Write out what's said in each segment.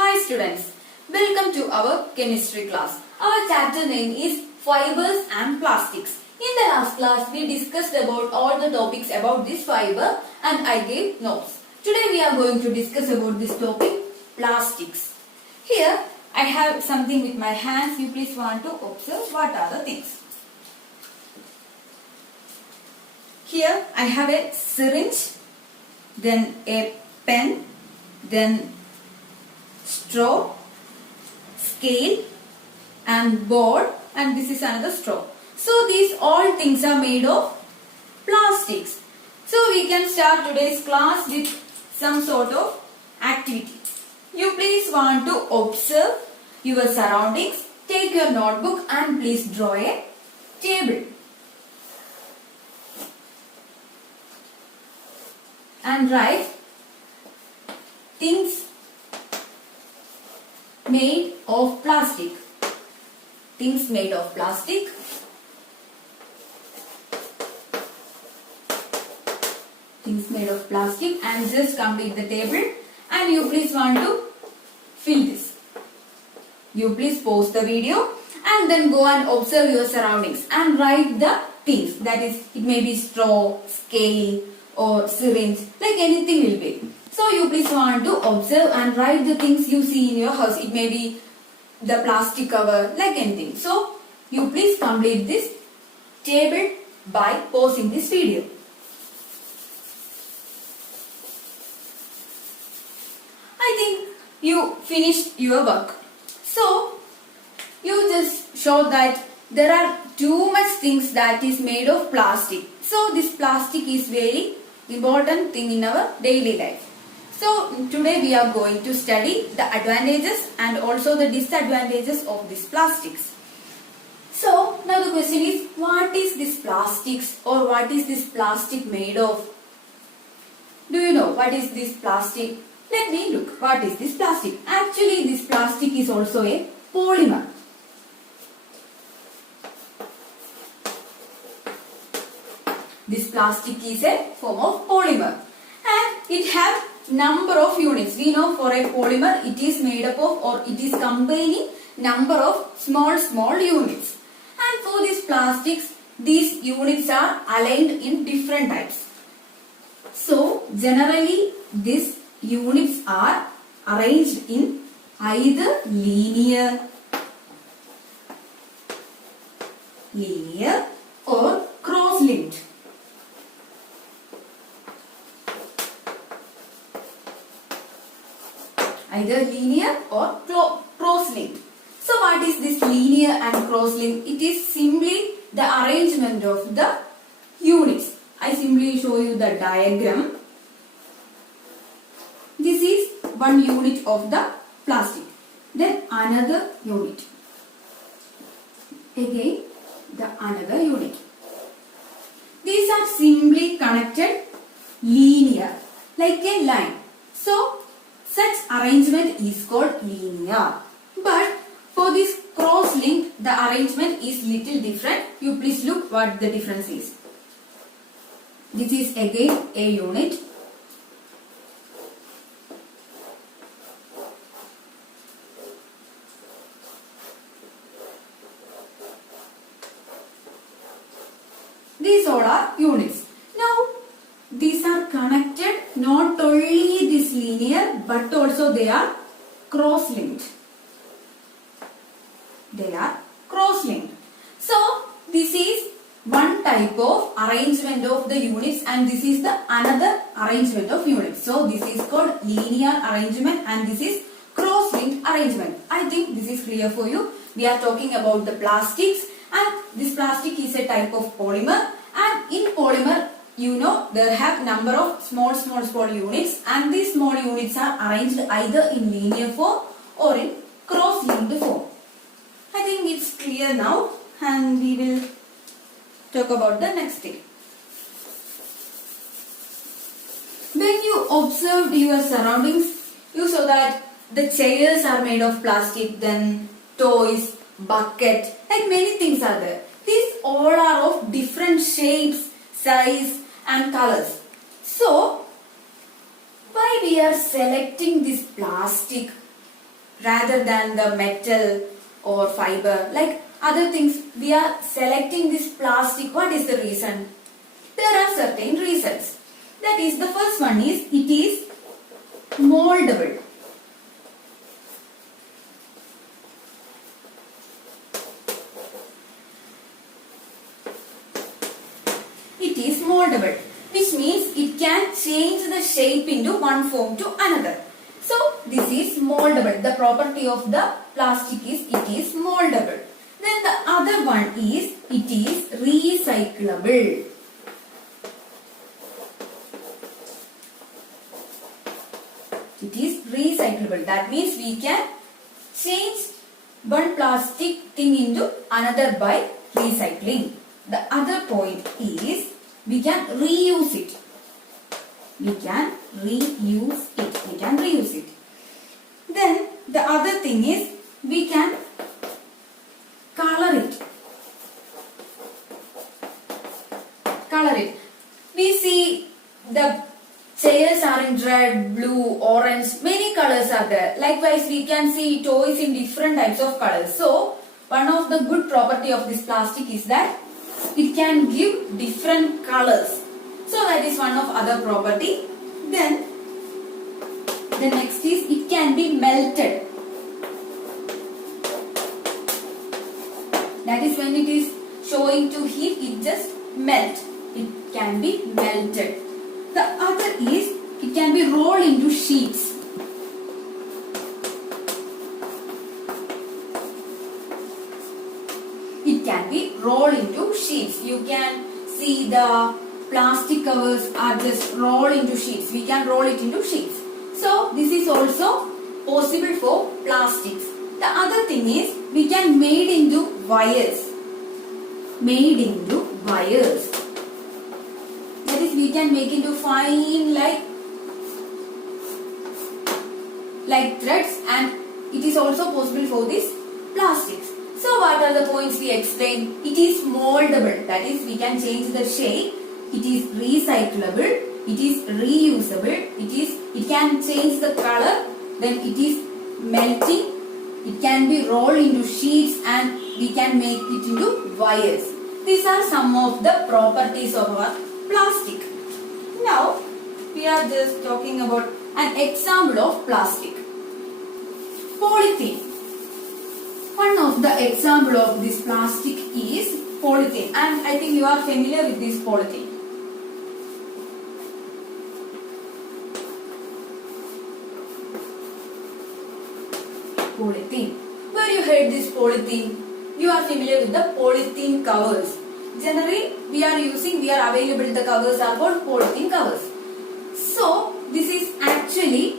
Hi students, welcome to our chemistry class. Our chapter name is Fibers and Plastics. In the last class, we discussed about all the topics about this fiber and I gave notes. Today we are going to discuss about this topic, plastics. Here I have something with my hands. You please want to observe what are the things. Here I have a syringe, then a pen, then straw, scale and board, and this is another straw. So these all things are made of plastics. So we can start today's class with some sort of activity. You please want to observe your surroundings. Take your notebook and please draw a table. And write things made of plastic. Things made of plastic. Things made of plastic, and just complete the table. And you please want to fill this. You please pause the video and then go and observe your surroundings and write the things. That is, it may be straw, scale or syringe, like anything will be. So you please want to observe and write the things you see in your house. It may be the plastic cover, like anything. So you please complete this table by pausing this video. I think you finished your work. So you just show that there are too much things that is made of plastic. So this plastic is very important thing in our daily life. So today we are going to study the advantages and also the disadvantages of these plastics. So now the question is, what is this plastics or what is this plastic made of? Do you know what is this plastic? Let me look. What is this plastic? Actually this plastic is also a polymer. This plastic is a form of polymer and it has number of units. We know for a polymer it is made up of, or it is combining number of small units. And for these plastics, these units are aligned in different types. So generally these units are arranged in either linear or cross-linked. Either linear or cross-linked. So what is this linear and cross-linked? It is simply the arrangement of the units. I simply show you the diagram. This is one unit of the plastic. Then another unit. Again the another unit. These are simply connected linear, like a line. So such arrangement is called linear. But for this cross-linked, the arrangement is little different. You please look what the difference is. This is again a unit. These all are units. Now these are connected not only this linear but also they are cross-linked. They are cross-linked. So this is one type of arrangement of the units and this is the another arrangement of units. So this is called linear arrangement and this is cross-linked arrangement. I think this is clear for you. We are talking about the plastics and this plastic is a type of polymer, and in polymer you know there have number of small units and these small units are arranged either in linear form or in cross-linked form. I think it's clear now and we will talk about the next thing. When you observed your surroundings, you saw that the chairs are made of plastic, then toys, bucket, like many things are there. These all are of different shapes, size and colors. So why we are selecting this plastic rather than the metal or fiber, like other things, we are selecting this plastic. What is the reason? There are certain reasons. That is, the first one is it is moldable. It is moldable, which means it can change the shape into one form to another. So this is moldable. The property of the plastic is it is moldable. Then the other one is it is recyclable. It is recyclable. That means we can change one plastic thing into another by recycling. The other point is we can reuse it. We can reuse it. We can reuse it. Then the other thing is we can color it. Color it. We see the chairs are in red, blue, orange. Many colors are there. Likewise, we can see toys in different types of colors. So, one of the good property of this plastic is that it can give different colors. So, that is one of other property. Then, the next is it can be melted. That is when it is showing to heat, it just melt. It can be melted. The other is it can be rolled into sheets. It can be rolled into sheets. You can see the plastic covers are just rolled into sheets. We can roll it into sheets. So this is also possible for plastics. The other thing is we can made into wires. Made into wires. That is, we can make into fine like threads, and it is also possible for these plastics. So what are the points we explained? It is moldable. That is, we can change the shape. It is recyclable. It is reusable. It can change the color. Then it is melting. It can be rolled into sheets, and we can make it into wires. These are some of the properties of our plastic. Now, we are just talking about an example of plastic. Polythene. One of the example of this plastic is polythene, and I think you are familiar with this polythene. Polythene. Where you heard this polythene? You are familiar with the polythene covers. Generally, we are available, the covers are called polythene covers. So, this is actually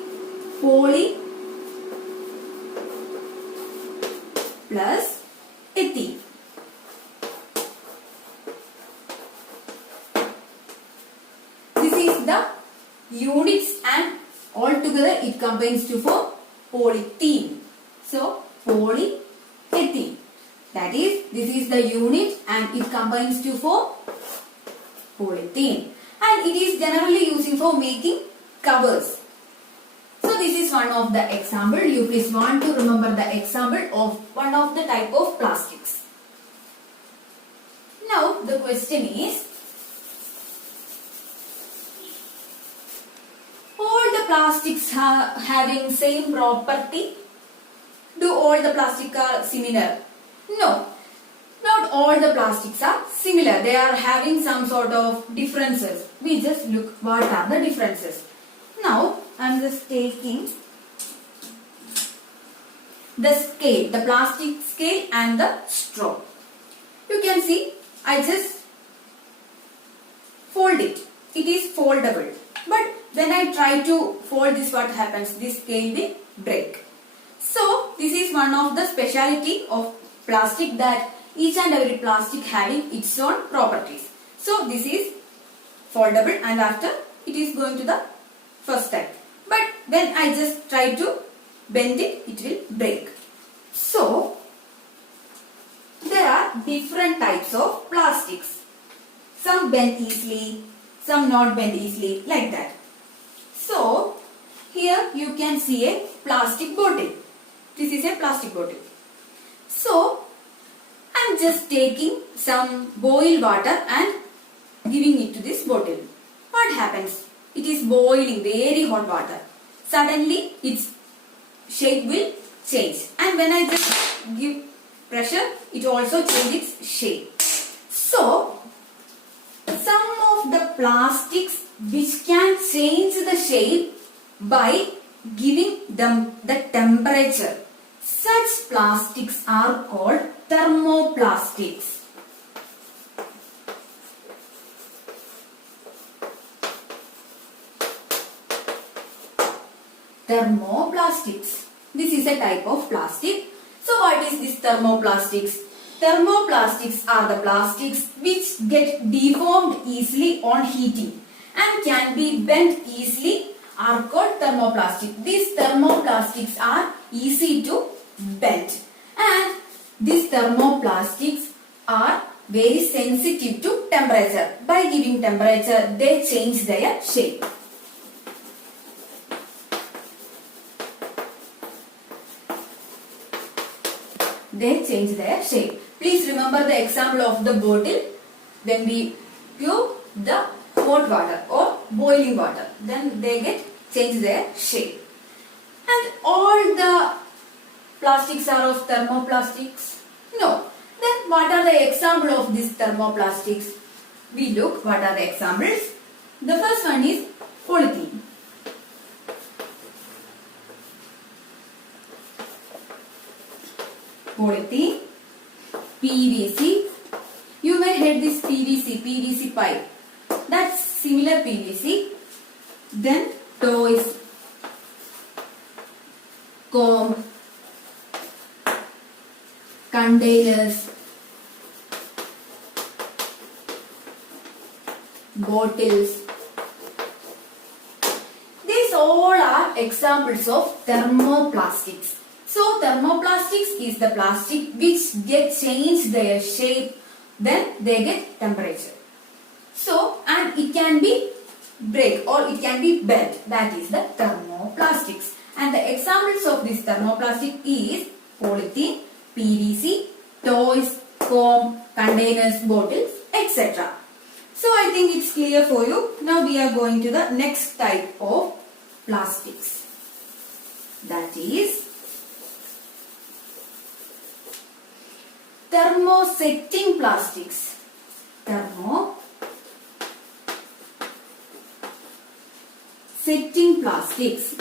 poly plus ethene. This is the units, and altogether it combines to form polythene. So, polyethylene. That is, this is the unit and it combines to form polythene. And it is generally used for making covers. So, this is one of the example. You please want to remember the example of one of the type of plastics. Now, the question is, all the plastics are having same property? Do all the plastics are similar? No, not all the plastics are similar. They are having some sort of differences. We just look what are the differences. Now, I am just taking the scale, the plastic scale and the straw. You can see, I just fold it. It is foldable. But when I try to fold this, what happens? This scale will break. So, this is one of the speciality of plastic, that each and every plastic having its own properties. So, this is foldable, and after it is going to the first type. But when I just try to bend it, it will break. So, there are different types of plastics. Some bend easily, some not bend easily, like that. So, here you can see a plastic bottle. This is a plastic bottle. So, I am just taking some boiled water and giving it to this bottle. What happens? It is boiling, very hot water. Suddenly, its shape will change. And when I just give pressure, it also changes its shape. So, some of the plastics which can change the shape by giving them the temperature. Such plastics are called thermoplastics. Thermoplastics. This is a type of plastic. So what is this thermoplastics? Thermoplastics are the plastics which get deformed easily on heating and can be bent easily are called thermoplastic. These thermoplastics are easy to bend, and these thermoplastics are very sensitive to temperature. By giving temperature, they change their shape. They change their shape. Please remember the example of the bottle. When we give the hot water or boiling water, then they change their shape. And all the plastics are of thermoplastics? No. Then what are the examples of these thermoplastics? We look what are the examples. The first one is polythene. Polythene, PVC. You may heard this PVC pipe. That's similar PVC. Then toys, comb, containers, bottles. These all are examples of thermoplastics. So thermoplastics is the plastic which change their shape, then they get temperature. So, and it can be break or it can be bent. That is the thermoplastics. And the examples of this thermoplastic is polythene, PVC, toys, comb, containers, bottles, etc. So I think it's clear for you. Now we are going to the next type of plastics. That is thermosetting plastics. Thermosetting plastics.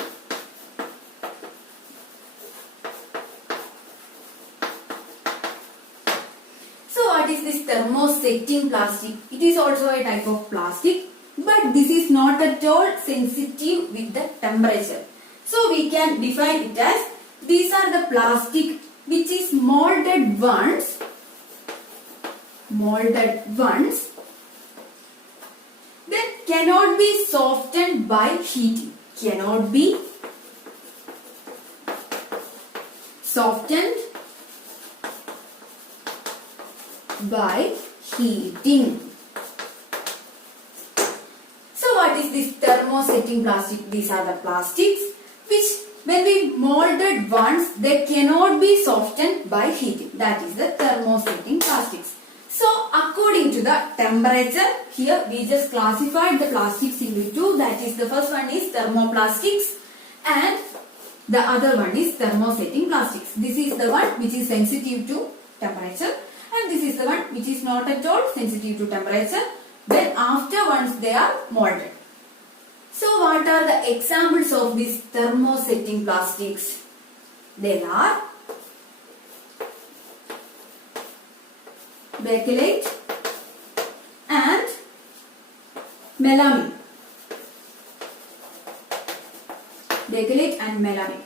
So what is this thermosetting plastic? It is also a type of plastic, but this is not at all sensitive with the temperature. So we can define it as these are the plastic which is molded once, then cannot be softened by heating. Cannot be softened by heating. So what is this thermosetting plastic? These are the plastics which when we molded once, they cannot be softened by heating. That is the thermosetting plastics. So according to the temperature, here we just classified the plastics into two. That is, the first one is thermoplastics and the other one is thermosetting plastics. This is the one which is sensitive to temperature and this is the one which is not at all sensitive to temperature. Then after once they are molded. So what are the examples of these thermosetting plastics? They are bakelite and melamine. Bakelite and melamine.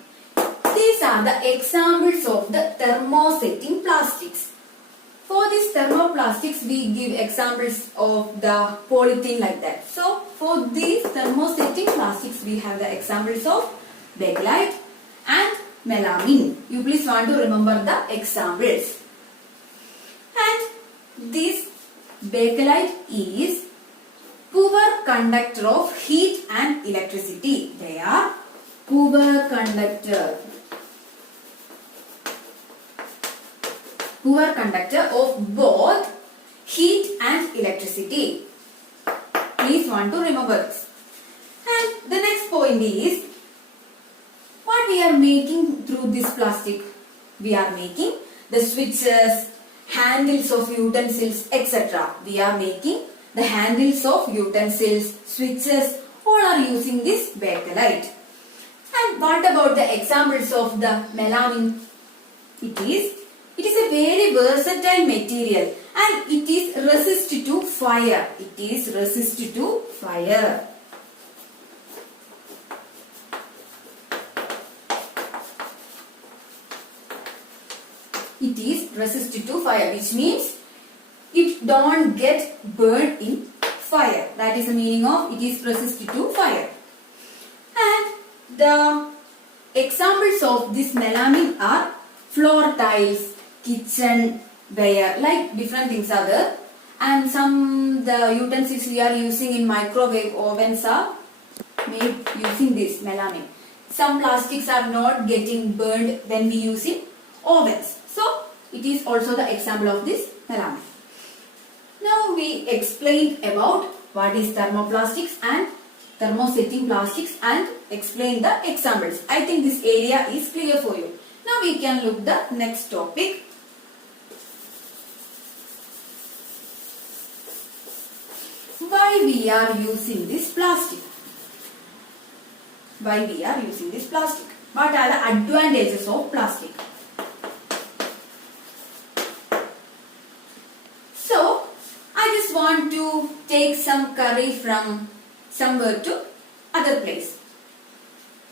These are the examples of the thermosetting plastics. For these thermoplastics, we give examples of the polythene like that. So, for these thermosetting plastics, we have the examples of bakelite and melamine. You please want to remember the examples. And this bakelite is poor conductor of heat and electricity. They are poor conductor poor conductor of both heat and electricity. Please want to remember this. And the next point is, what we are making through this plastic? We are making the switches, handles of utensils, etc. We are making the handles of utensils, switches, all are using this Bakelite. And what about the examples of the melamine? It is a very versatile material and it is resistant to fire. It is resistant to fire. It is resistant to fire, which means it don't get burned in fire. That is the meaning of it is resistant to fire. And the examples of this melamine are floor tiles, kitchen ware, like different things are there. And the utensils we are using in microwave ovens are made using this melamine. Some plastics are not getting burned when we use in ovens. So, it is also the example of this melamine. Now, we explained about what is thermoplastics and thermosetting plastics and explain the examples. I think this area is clear for you. Now, we can look the next topic. Why we are using this plastic? Why we are using this plastic? What are the advantages of plastic? So, I just want to take some curry from somewhere to other place.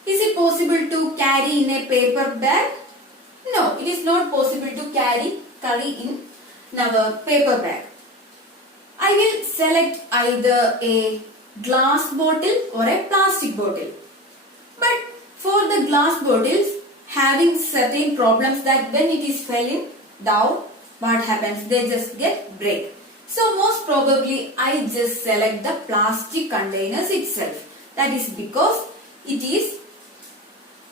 Is it possible to carry in a paper bag? No, it is not possible to carry curry in our paper bag. I will select either a glass bottle or a plastic bottle. But for the glass bottles, having certain problems that when it is falling down, what happens? They just get break. So most probably I just select the plastic containers itself. That is because it is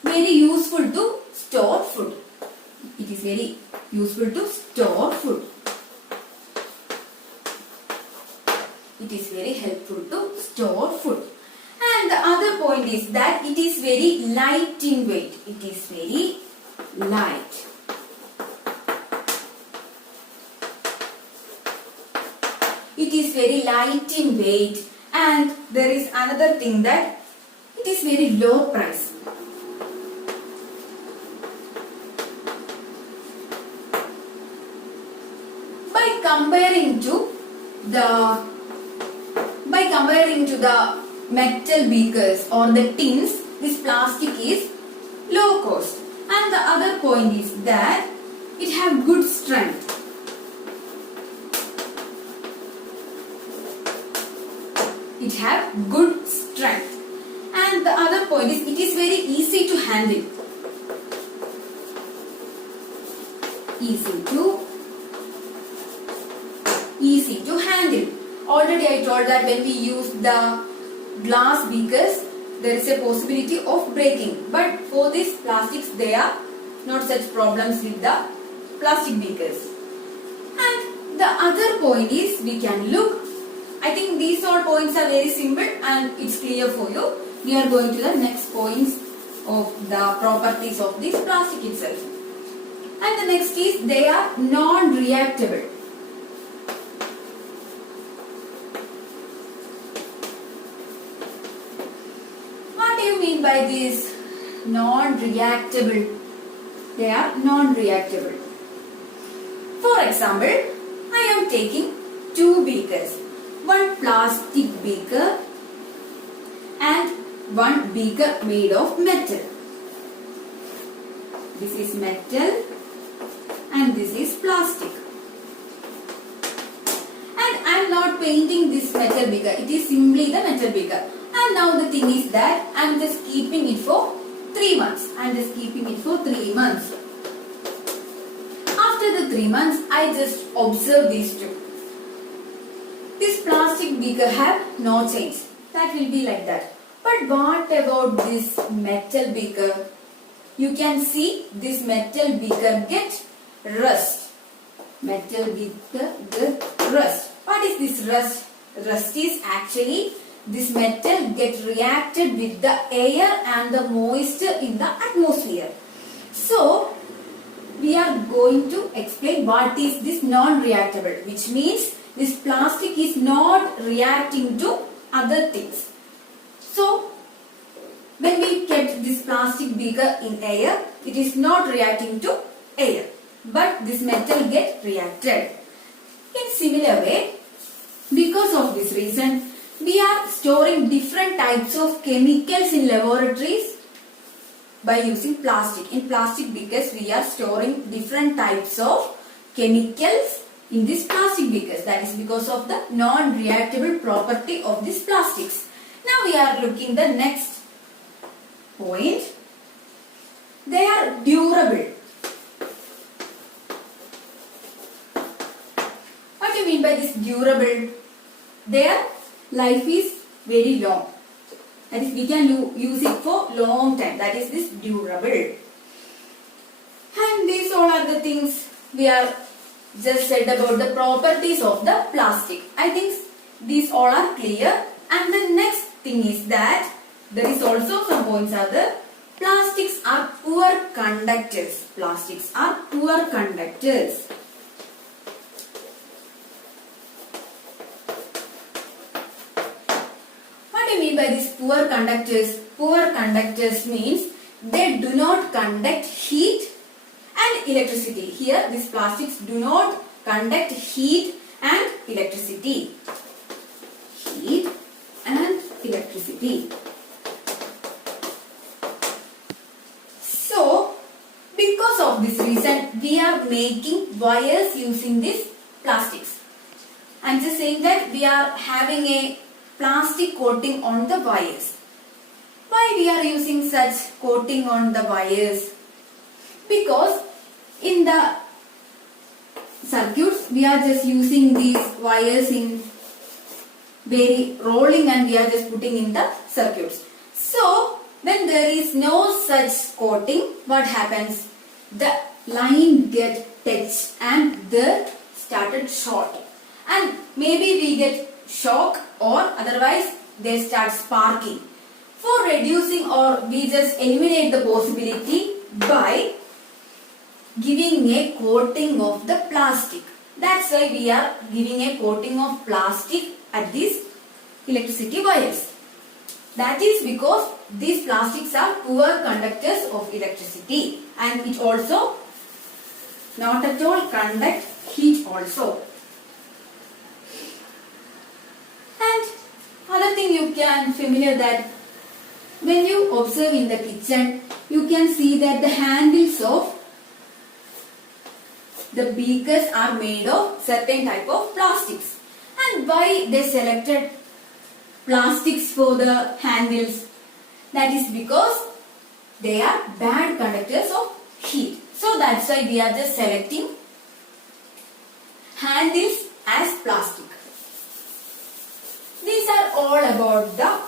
very useful to store food. It is very useful to store food. It is very helpful to store food. And the other point is that it is very light in weight. It is very light. It is very light in weight, and there is another thing that it is very low price. By comparing to the metal beakers or the tins, this plastic is low cost. And the other point is that it have good strength. It have good strength. And the other point is it is very easy to handle. Easy to handle. Already I told that when we use the glass beakers, there is a possibility of breaking. But for these plastics, there are not such problems with the plastic beakers. And the other point is, we can look. I think these all points are very simple and it's clear for you. We are going to the next points of the properties of this plastic itself. And the next is, they are non-reactable. What do you mean by this non-reactable? They are non-reactable. For example, I am taking two beakers. One plastic beaker and one beaker made of metal. This is metal and this is plastic. And I am not painting this metal beaker. It is simply the metal beaker. And now the thing is that I am just keeping it for 3 months. I am just keeping it for 3 months. After the 3 months, I just observe these two. This plastic beaker have no change. That will be like that. But what about this metal beaker? You can see this metal beaker get rust. metal with the rust. What is this rust? Rust is actually this metal get reacted with the air and the moisture in the atmosphere. So we are going to explain what is this non-reactable, which means this plastic is not reacting to other things. So when we kept this plastic beaker in air, it is not reacting to air, but this metal get reacted. In similar way, because of this reason, we are storing different types of chemicals in laboratories by using plastic. In plastic beakers, we are storing different types of chemicals in these plastic beakers. That is because of the non-reactable property of these plastics. Now we are looking the next point. They are durable. What do you mean by this durable? Their life is very long. That is, we can use it for long time. That is this durable. And these all are the things we are just said about the properties of the plastic. I think these all are clear. And the next thing is that there is also some points are there. Plastics are poor conductors. Plastics are poor conductors. What do you mean by these poor conductors? Poor conductors means they do not conduct heat and electricity. Here these plastics do not conduct heat and electricity. Heat and electricity. So because of this reason, we are making wires using these plastics. I am just saying that we are having a plastic coating on the wires. Why we are using such coating on the wires? Because in the circuits, we are just using these wires in very rolling and we are just putting in the circuits. So when there is no such coating, what happens? The line get touched and the started short. And maybe we get shock or otherwise they start sparking. For reducing or we just eliminate the possibility by giving a coating of the plastic. That's why we are giving a coating of plastic at these electricity wires. That is because these plastics are poor conductors of electricity and it also not at all conduct heat also. And other thing you can familiar that when you observe in the kitchen, you can see that the handles of the beakers are made of certain type of plastics. And why they selected plastics for the handles? That is because they are bad conductors of heat. So that's why we are just selecting handles as plastic. These are all about the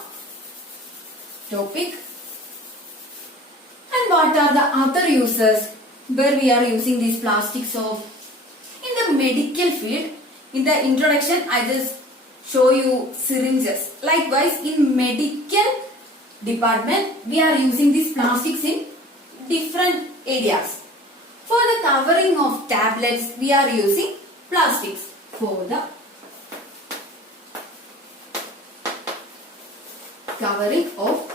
topic. And what are the other uses where we are using these plastics of? In the medical field, in the introduction I just show you syringes. Likewise in medical department we are using these plastics in different areas. For the covering of tablets we are using plastics. For the covering of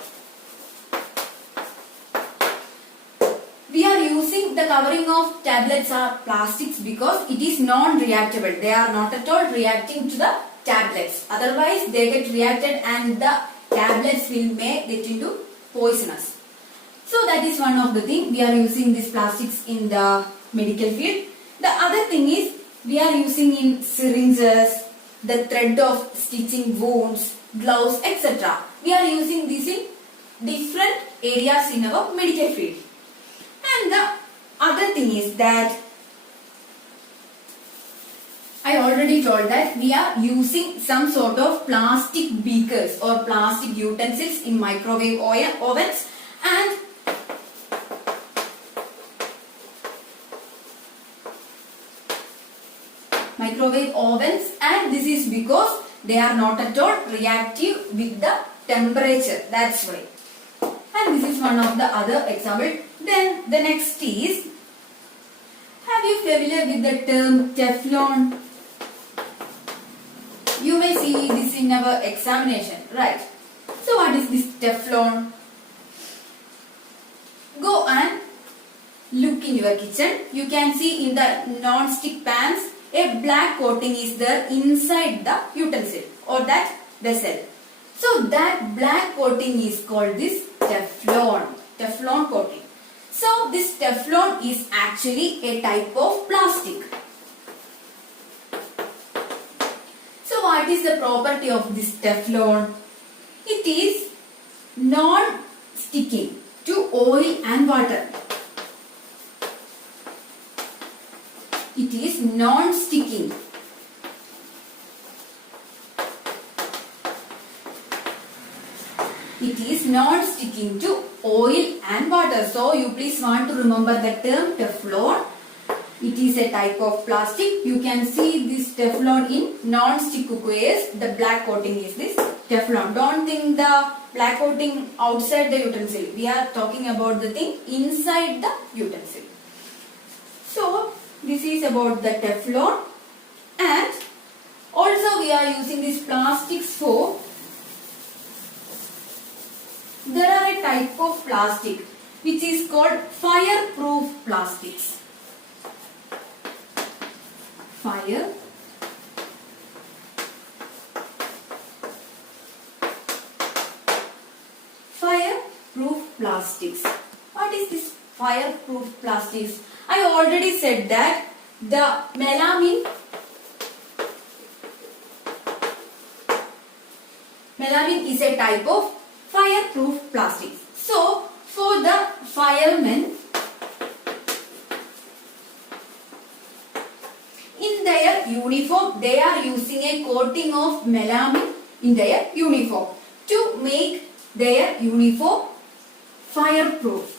the covering of tablets are plastics because it is non-reactable. They are not at all reacting to the tablets. Otherwise they get reacted and the tablets will may get into poisonous. So that is one of the thing. We are using these plastics in the medical field. The other thing is we are using in syringes, the thread of stitching wounds, gloves, etc. We are using these in different areas in our medical field. And the other thing is that I already told that we are using some sort of plastic beakers or plastic utensils in microwave ovens, and microwave ovens, and this is because they are not at all reactive with the temperature. That's why. And this is one of the other example. Then the next is, have you familiar with the term Teflon? You may see this in our examination, right? So what is this Teflon? Go and look in your kitchen. You can see in the non-stick pans a black coating is there inside the utensil or that vessel. So that black coating is called this Teflon. Teflon coating. So this Teflon is actually a type of plastic. So what is the property of this Teflon? It is non-sticking to oil and water. It is non-sticking. It is non-sticking to oil and water. So you please want to remember the term Teflon. It is a type of plastic. You can see this Teflon in non-stick cookwares. The black coating is this Teflon. Don't think the black coating outside the utensil. We are talking about the thing inside the utensil. So this is about the Teflon, and also we are using these plastics for, there are a type of plastic which is called fireproof plastics. Fireproof plastics. What is this fireproof plastics? I already said that the melamine is a type of fireproof plastics. So for the firemen, in their uniform they are using a coating of melamine in their uniform to make their uniform fireproof.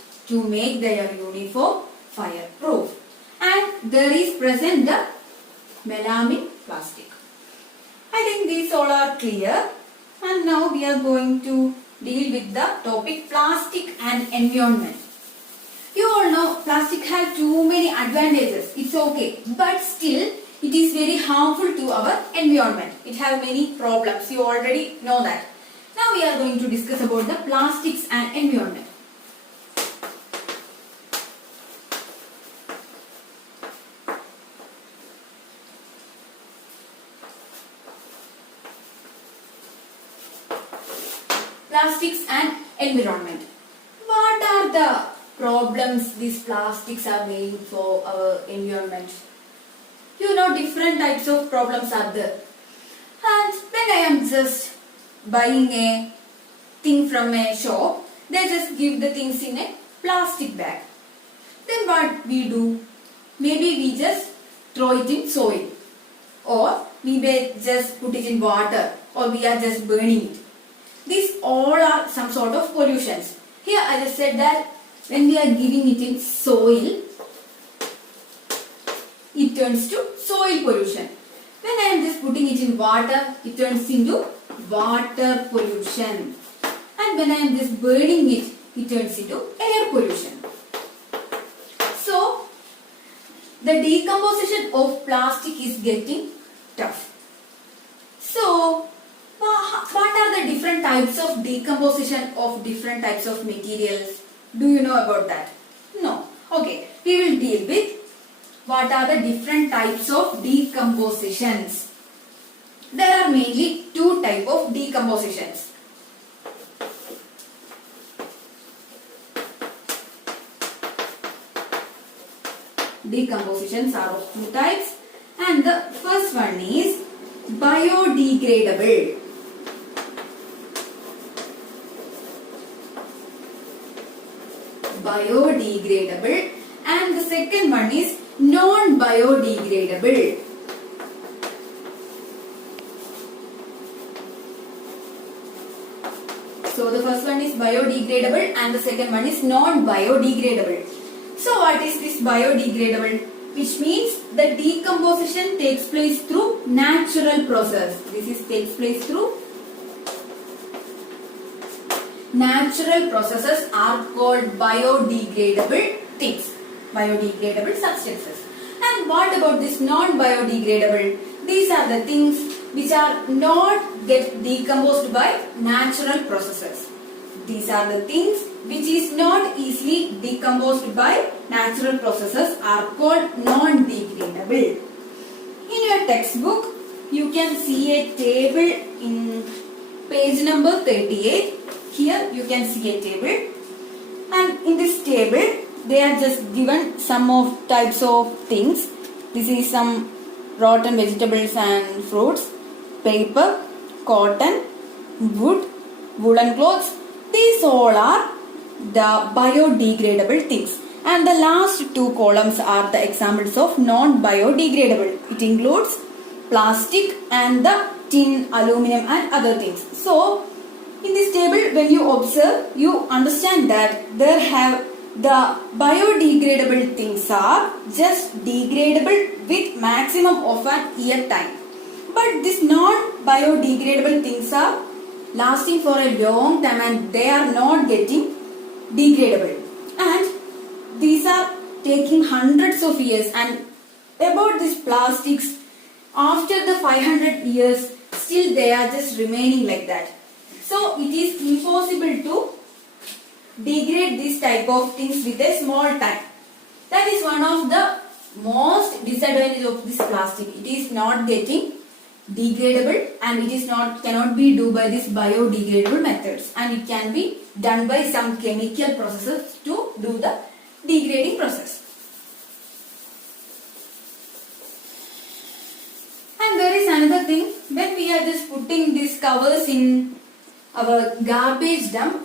And there is present the melamine plastic. I think these all are clear. And now we are going to deal with the topic plastic and environment. You all know plastic has too many advantages. It's okay. But still it is very harmful to our environment. It has many problems. You already know that. Now we are going to discuss about the plastics and environment. Plastics and environment. What are the problems these plastics are making for our environment? You know, different types of problems are there. And when I am just buying a thing from a shop, they just give the things in a plastic bag. Then what we do? Maybe we just throw it in soil, or we may just put it in water, or we are just burning it. These all are some sort of pollutions. Here I just said that when we are giving it in soil, it turns to soil pollution. When I am just putting it in water, it turns into water pollution. And when I am just burning it, it turns into air pollution. So, the decomposition of plastic is getting tough. So, what are the different types of decomposition of different types of materials? Do you know about that? No. Okay. We will deal with what are the different types of decompositions. There are mainly two types of decompositions. Decompositions are of two types, and the first one is biodegradable. Biodegradable, and the second one is non-biodegradable. So the first one is biodegradable and the second one is non-biodegradable. So what is this biodegradable? which means the decomposition takes place through natural process. Takes place through natural processes are called biodegradable things, biodegradable substances. And what about this non-biodegradable? These are the things which are not get decomposed by natural processes. These are the things which is not easily decomposed by natural processes are called non-degradable. In your textbook, you can see a table in page number 38. Here you can see a table, and in this table they are just given some of types of things. This is some rotten vegetables and fruits, paper, cotton, wood, woolen clothes. These all are the biodegradable things. And the last two columns are the examples of non-biodegradable. It includes plastic and the tin, aluminum and other things. So, in this table, when you observe, you understand that there have the biodegradable things are just degradable with maximum of an year time. But these non-biodegradable things are lasting for a long time and they are not getting degradable. And these are taking hundreds of years, and about these plastics, after the 500 years, still they are just remaining like that. So it is impossible to degrade this type of things with a small time. That is one of the most disadvantages of this plastic. It is not getting degradable and it is cannot be done by this biodegradable methods, and it can be done by some chemical processes to do the degrading process. And there is another thing, when we are just putting these covers in our garbage dump,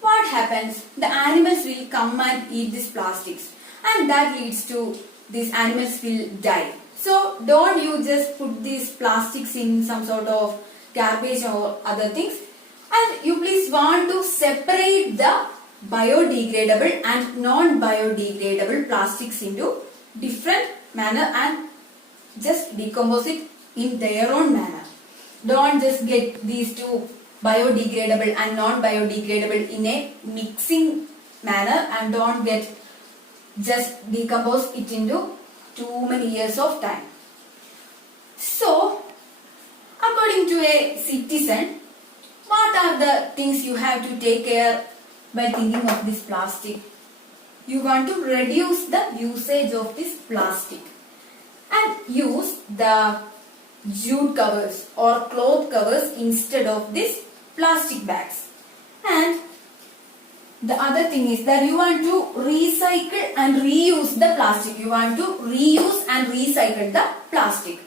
what happens? The animals will come and eat these plastics, and that leads to these animals will die. So don't you just put these plastics in some sort of garbage or other things, and you please want to separate the biodegradable and non-biodegradable plastics into different manner and just decompose it in their own manner. Don't just get these two biodegradable and non-biodegradable in a mixing manner, and don't get just decompose it into too many years of time. So, according to a citizen, what are the things you have to take care by thinking of this plastic? You want to reduce the usage of this plastic and use the jute covers or cloth covers instead of this plastic bags. And the other thing is that you want to recycle and reuse the plastic. You want to reuse and recycle the plastic.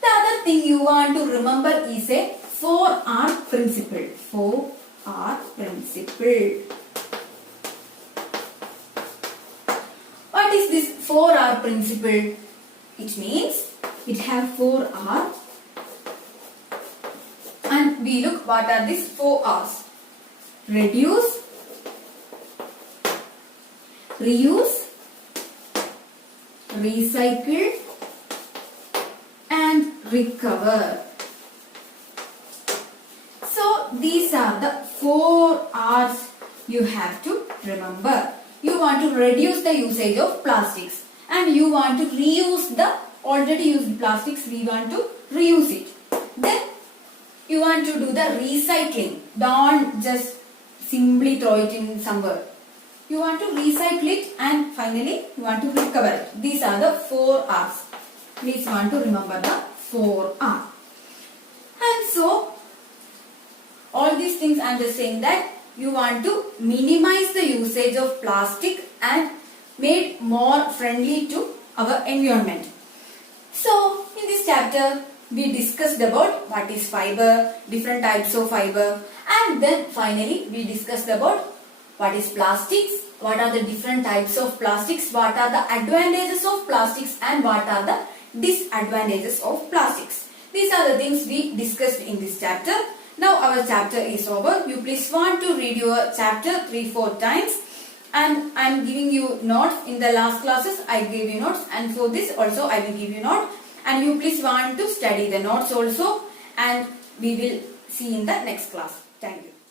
The other thing you want to remember is a 4R principle. 4R principle. What is this 4R principle? It means it has 4R. And we look what are these 4 R's. Reduce, reuse, recycle and recover. So these are the 4 R's you have to remember. You want to reduce the usage of plastics, and you want to reuse the already used plastics. We want to reuse it. Then you want to do the recycling. Don't just simply throw it in somewhere. You want to recycle it, and finally you want to recover it. These are the 4 R's. Please want to remember the 4 R. And so all these things I am just saying that you want to minimize the usage of plastic and make more friendly to our environment. So in this chapter we discussed about what is fiber, different types of fiber, and then finally we discussed about what is plastics, what are the different types of plastics, what are the advantages of plastics and what are the disadvantages of plastics. These are the things we discussed in this chapter. Now our chapter is over. You please want to read your chapter 3-4 times and I am giving you notes. In the last classes I gave you notes, and for this also I will give you notes, and you please want to study the notes also, and we will see in the next class. Thank you.